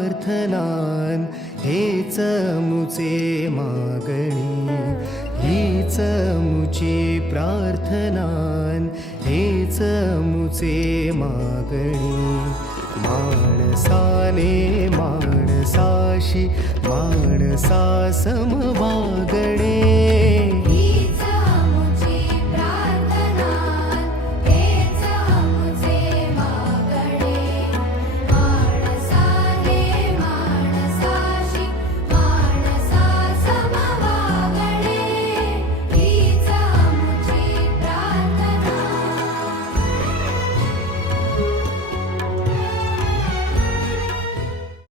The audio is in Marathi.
प्रार्थनान हेच मुचे मागणी, हीच मुची प्रार्थनान हेच मुचे मागणी. माणसाने माणसाशी माणसा समवागणे.